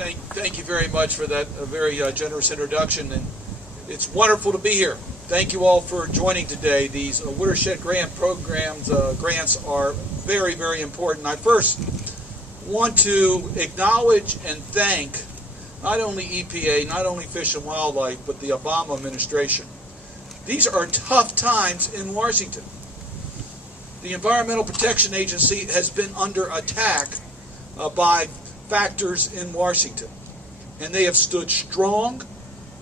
Thank you very much for that very generous introduction, and it's wonderful to be here. Thank you all for joining today. These watershed grant programs, grants are very, very important. I first want to acknowledge and thank not only EPA, not only Fish and Wildlife, but the Obama administration. These are tough times in Washington. The Environmental Protection Agency has been under attack by factors in Washington, and they have stood strong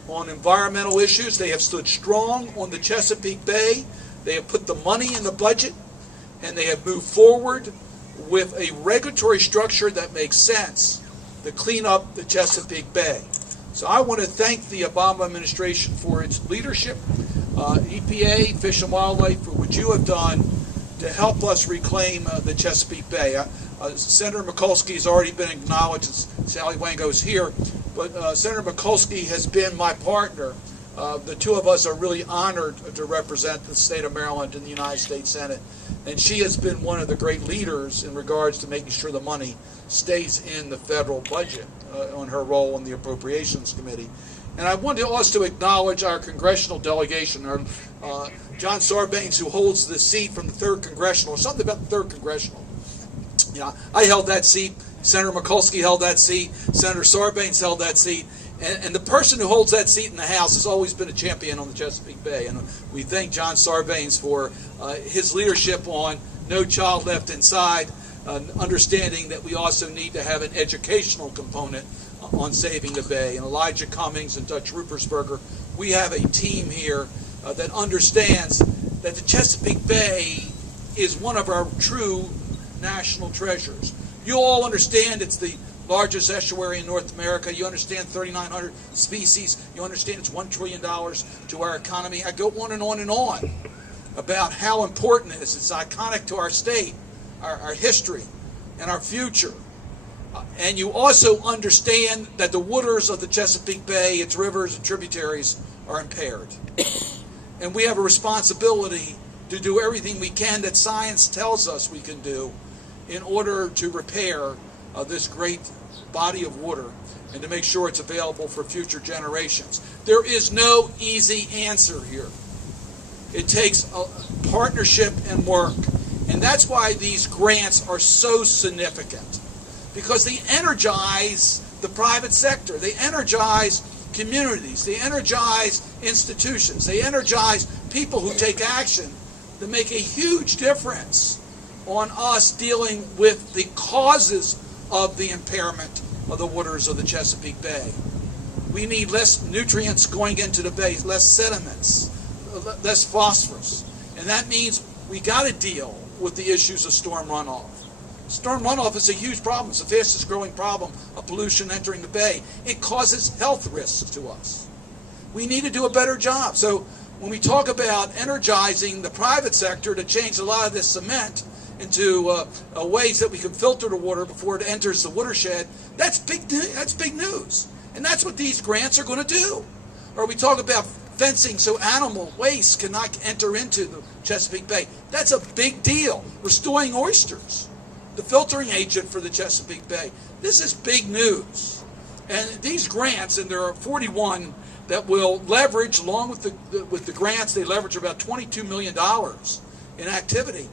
on environmental issues. They have stood strong on the Chesapeake Bay. They have put the money in the budget, and they have moved forward with a regulatory structure that makes sense to clean up the Chesapeake Bay. So I want to thank the Obama administration for its leadership, EPA, Fish and Wildlife, for what you have done to help us reclaim the Chesapeake Bay. Senator Mikulski has already been acknowledged, Sally Wango is here, but Senator Mikulski has been my partner. The two of us are really honored to represent the state of Maryland in the United States Senate, and she has been one of the great leaders in regards to making sure the money stays in the federal budget on her role on the Appropriations Committee. And I want to also acknowledge our congressional delegation, John Sarbanes, who holds the seat from the 3rd Congressional, or something about the 3rd Congressional. Yeah, I held that seat, Senator Mikulski held that seat, Senator Sarbanes held that seat, and the person who holds that seat in the House has always been a champion on the Chesapeake Bay, and we thank John Sarbanes for his leadership on No Child Left Inside, understanding that we also need to have an educational component on saving the Bay. And Elijah Cummings and Dutch Ruppersberger, we have a team here that understands that the Chesapeake Bay is one of our true national treasures. You all understand it's the largest estuary in North America. You understand 3,900 species. You understand it's $1 trillion to our economy. I go on and on and on about how important it is. It's iconic to our state, our history, and our future. And you also understand that the waters of the Chesapeake Bay, its rivers and tributaries, are impaired. And we have a responsibility to do everything we can that science tells us we can do in order to repair this great body of water and to make sure it's available for future generations. There is no easy answer here. It takes a partnership and work. And that's why these grants are so significant, because they energize the private sector. They energize communities. They energize institutions. They energize people who take action to make a huge difference on us dealing with the causes of the impairment of the waters of the Chesapeake Bay. We need less nutrients going into the bay, less sediments, less phosphorus. And that means we got to deal with the issues of storm runoff. Storm runoff is a huge problem. It's the fastest growing problem of pollution entering the bay. It causes health risks to us. We need to do a better job. So when we talk about energizing the private sector to change a lot of this cement into ways that we can filter the water before it enters the watershed, that's big news. And that's what these grants are going to do. Or we talk about fencing so animal waste cannot enter into the Chesapeake Bay. That's a big deal. Restoring oysters, the filtering agent for the Chesapeake Bay. This is big news. And these grants, and there are 41 that will leverage, along with the grants, they leverage about $22 million in activity.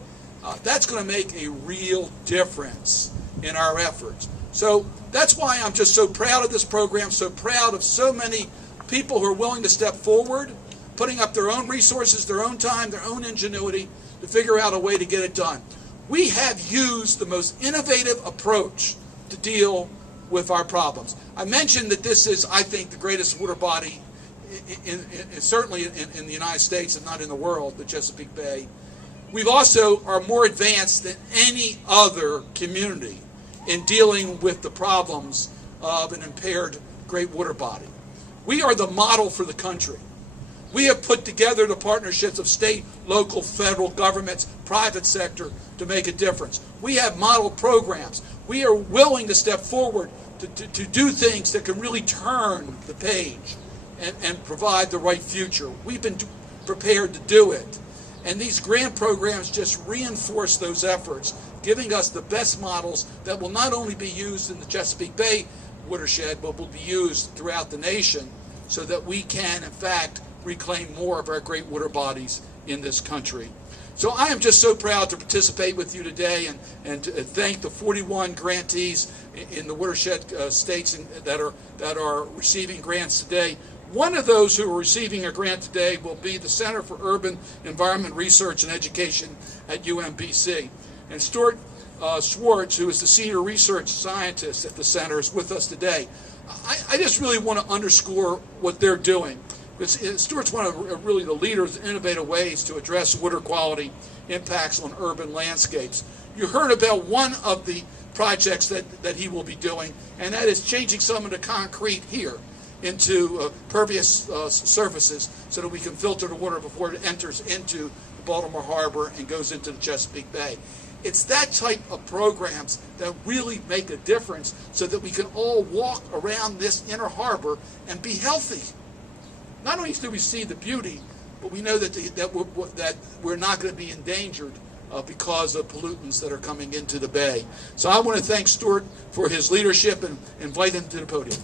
That's going to make a real difference in our efforts. So that's why I'm just so proud of this program, so proud of so many people who are willing to step forward, putting up their own resources, their own time, their own ingenuity to figure out a way to get it done. We have used the most innovative approach to deal with our problems. I mentioned that this is, I think, the greatest water body, certainly in the United States and not in the world, the Chesapeake Bay. We've also are more advanced than any other community in dealing with the problems of an impaired great water body. We are the model for the country. We have put together the partnerships of state, local, federal governments, private sector to make a difference. We have model programs. We are willing to step forward to do things that can really turn the page and provide the right future. We've been prepared to do it. And these grant programs just reinforce those efforts, giving us the best models that will not only be used in the Chesapeake Bay, watershed, but will be used throughout the nation so that we can, in fact, reclaim more of our great water bodies in this country. So I am just so proud to participate with you today and to thank the 41 grantees in the watershed states that are receiving grants today. One of those who are receiving a grant today will be the Center for Urban Environment Research and Education at UMBC. And Stuart Schwartz, who is the Senior Research Scientist at the center, is with us today. I just really want to underscore what they're doing. Stuart's one of really the leaders in innovative ways to address water quality impacts on urban landscapes. You heard about one of the projects that he will be doing, and that is changing some of the concrete here into pervious surfaces so that we can filter the water before it enters into the Baltimore Harbor and goes into the Chesapeake Bay. It's that type of programs that really make a difference so that we can all walk around this inner harbor and be healthy. Not only do we see the beauty, but we know that we're not going to be endangered because of pollutants that are coming into the bay. So I want to thank Stuart for his leadership and invite him to the podium.